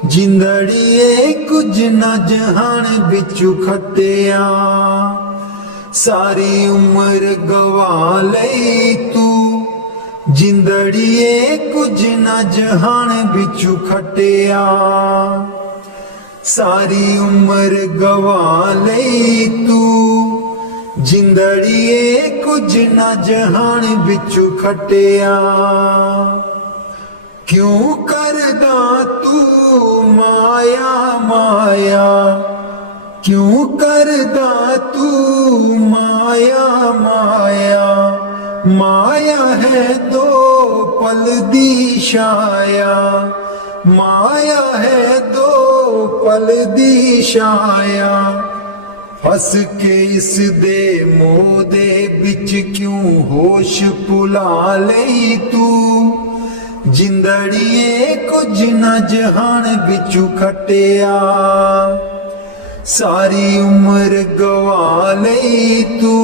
जिंदड़िए कुछ न जहान बिचू खटिया। सारी उम्र गवा ले तू, जिंदड़िए कुछ न जहान बिचू खटिया। सारी उम्र गवा ले तू, जिंदड़िए कुछ न जहान बिचू खटिया। क्यों करदा तू माया माया, क्यों करदा तू माया माया। माया है दो पल दी छाया, माया है दो पल दी छाया। फस के इस दे मोह दे बिच क्यों होश भुला लई तू। जिंदड़िए कुछ न जहान बिचू खटिया। सारी उम्र गवा लई तू,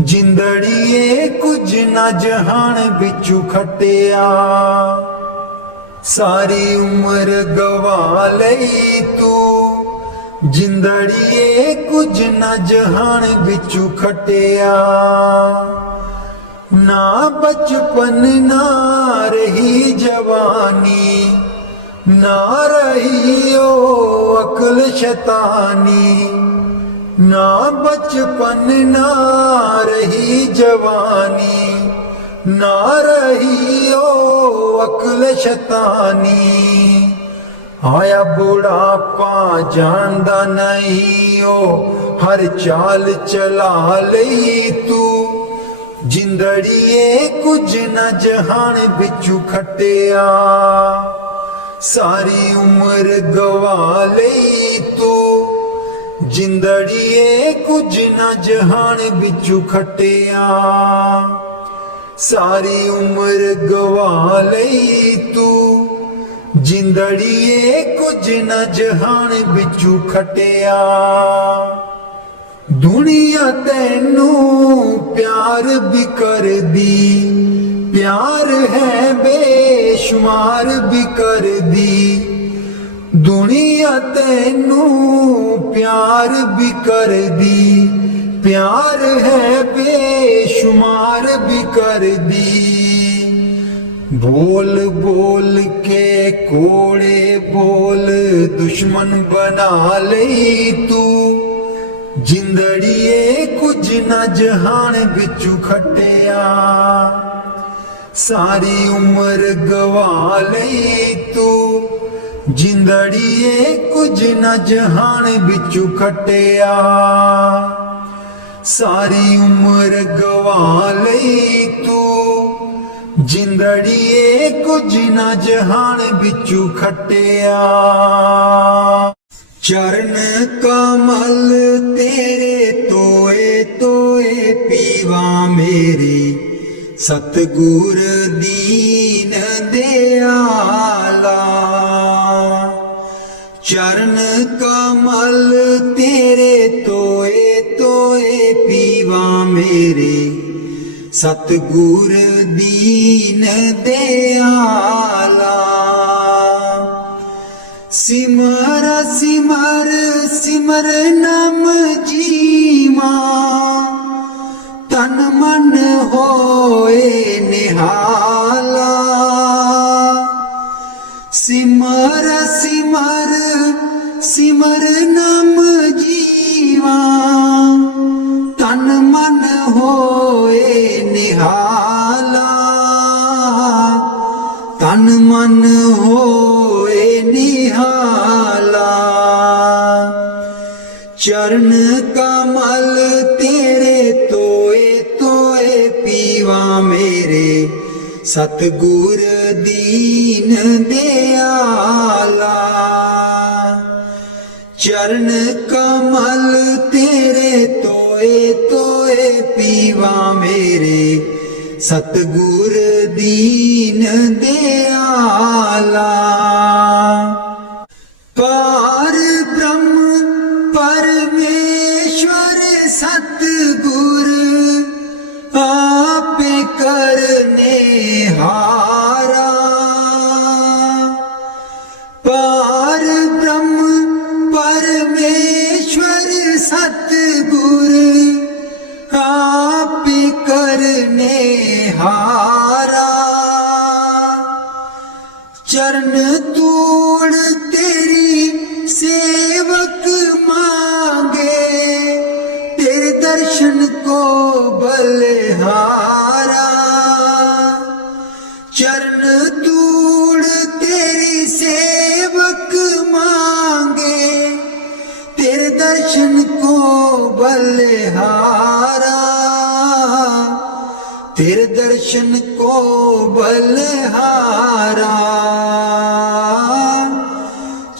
जिंदड़िए कुछ न जहान बिचू खटिया। सारी उम्र गवा लई तू, जिंदड़िए कुछ न जहान बिचू खटिया। ना बचपन ना रही जवानी, ना रही ओ अकल शैतानी। ना बचपन ना रही जवानी, ना रही ओ अकल शैतानी। आया बुढ़ापा जानदा नहीं ओ हर चाल चला लई तू। जिंदड़िए कुछ न जहान बिचू खटिया। सारी उम्र गवा लई तू, जिंदड़िए कुछ न जहान बिचू खटिया। सारी उम्र गवा लई तू, जिंदड़िए कुछ न जहान बिचू खटिया। दुनिया तैनू प्यार भी कर दी, प्यार है बेशुमार भी कर दी। दुनिया तैनू प्यार भी कर दी, प्यार है बेशुमार भी कर दी। बोल बोल के कोड़े बोल दुश्मन बना लई तू, जिंदड़िए कुछ न जहान बिचू खटिया। सारी उम्र गवा लई तू, जिंदड़िए कुछ न जहान बिचू खटिया। सारी उम्र गवा लई तू, जिंदड़िए कुछ न जहान बिचू खटिया। चरण कमल तेरे तोए तोए पीवा मेरे, सतगुर दीन दयाला। चरण कमल तेरे तोए तोए पीवा मेरे, सतगुर दीन दयाला। सिमर सिमर सिमर नाम जीवा, तन मन होए निहाला। सिमर सिमर सिमर नाम जीवा, तन मन होए निहाला। तन मन होए निहाला। चरण कमल तेरे तोए तोए पीवा मेरे, सतगुर दीन दयाला। चरण कमल तेरे तोए तोए पीवा मेरे, सतगुर दीन दयाला। पार ब्रह्म परमेश्वर सतगुर, आपे करने हारा। पार ब्रह्म परमेश्वर सतगुर, आपे करने हारा। चरण तूड़ तेरी सेवक मांगे, तेरे दर्शन को बलिहारा। चरण तूड़ तेरी सेवक मांगे, तेरे दर्शन को बलिहारा। तेरे दर्शन को बलिहारा।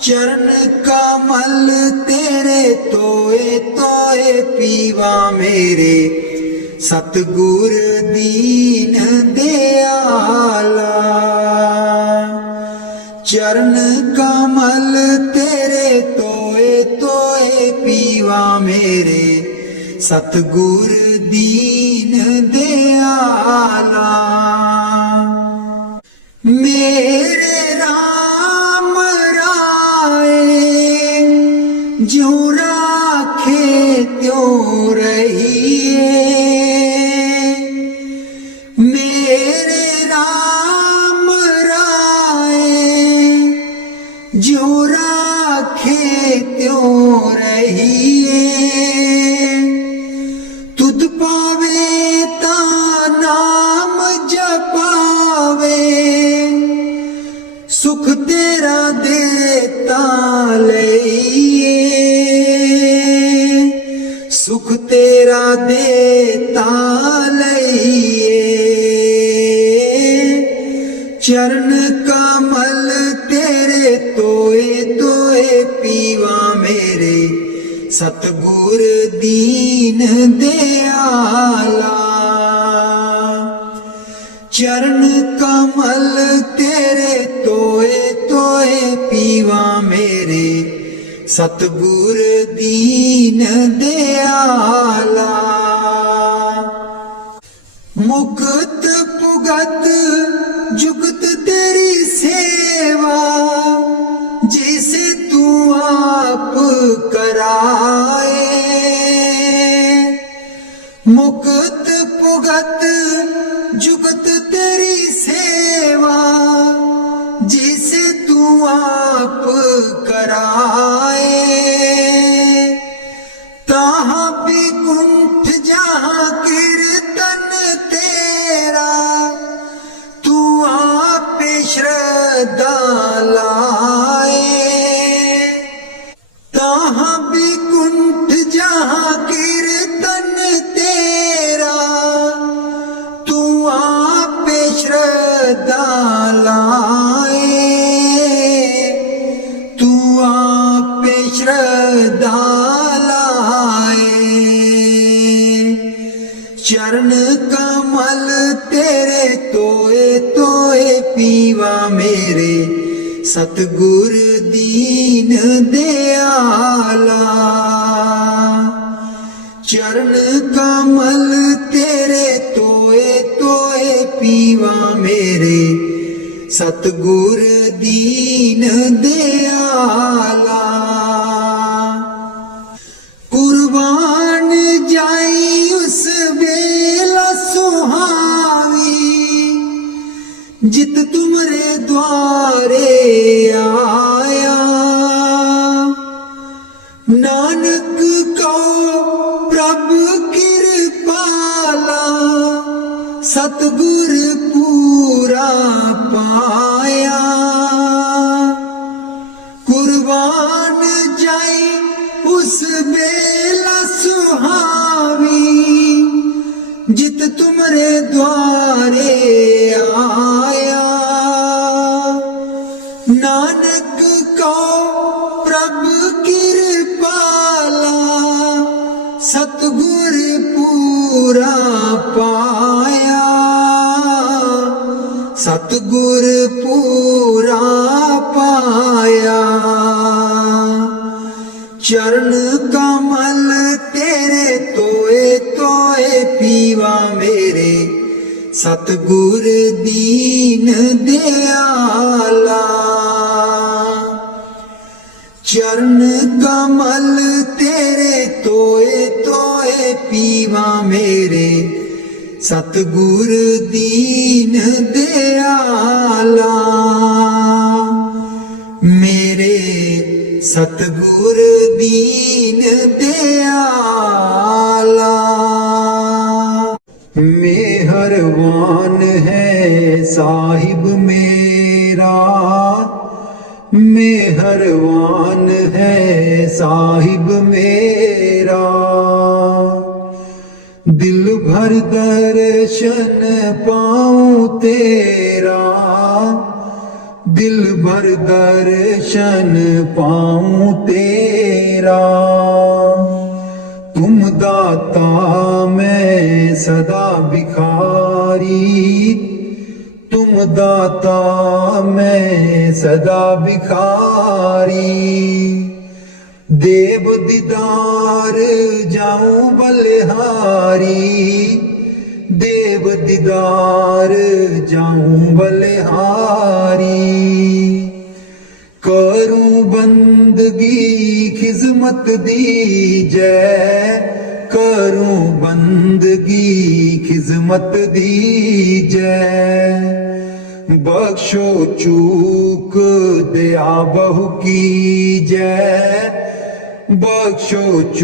चरण कमल तेरे तोए तोए पीवा मेरे, सतगुर दीन दयाला। चरण कमल तेरे तोए तोए पीवा मेरे, सतगुर दीन दयाला। मेरे राम राय ज्यों राखे त्यों रहिए। मेरे राम राय ज्यों राखे त्यों रहिए। तुध पावे ता नाम जपावे, सुख तेरा देता लइए। सुख तेरा देता लइए। चरण कमल तेरे तोए तोए पीवा मेरे, सतगुर दीन दयाला। चरण कमल तेरे तोए तोए पीवा मेरे, सतगुर दीन दयाला। मुक्त पुगत जुगत तेरी सेवा, जैसे कराए। तहाँ भी कुंठ जहाँ कीर्तन तेरा, तू आप श्रद्धा लाए। तहाँ भी कुंठ जहाँ कीर्तन तेरा, तू आप श्रद्धा लाए। तू आप श्रद्धा लाए। चरण कमल तेरे तोए तोए पीवा मेरे, सतगुर दीन दयाला। चरण कमल तेरे तोए तोए पीवा मेरे, सतगुर दीन दयाला। कुर्बान जाई उस बेला सुहावी, जित तुमरे द्वारे आया। नानक को प्रभु कृपाला, सतगुर पूरा पाया। कुर्बान जाई उस बेला सुहावी, जित तुमरे द्वारे आया। नानक को प्रभु कृपाला, सतगुर पूरा पाया। सतगुर पूरा पाया। चरण कमल तेरे तोए तोए पीवा मेरे, सतगुर दीन दयाला। चरण कमल तेरे तोए तोए पीवा मेरे, सतगुर दीन दयाला। मेरे सतगुर दीन दयाला। मेहरबान है साहिब मेरा, मेहरबान है साहिब मेरा। दिल भर दर्शन पाऊं तेरा, दिल भर दर्शन पाऊं तेरा। तुम दाता मैं सदा भिखारी, तुम दाता मैं सदा भिखारी। देव दीदार जाऊं बलिहारी, देव दीदार जाऊं बलिहारी। करूं बंदगी खिजमत दीजै, करूं बंदगी खिजमत दीजै। बख्शो चूक दया बहु कीजै, बख्शो चूक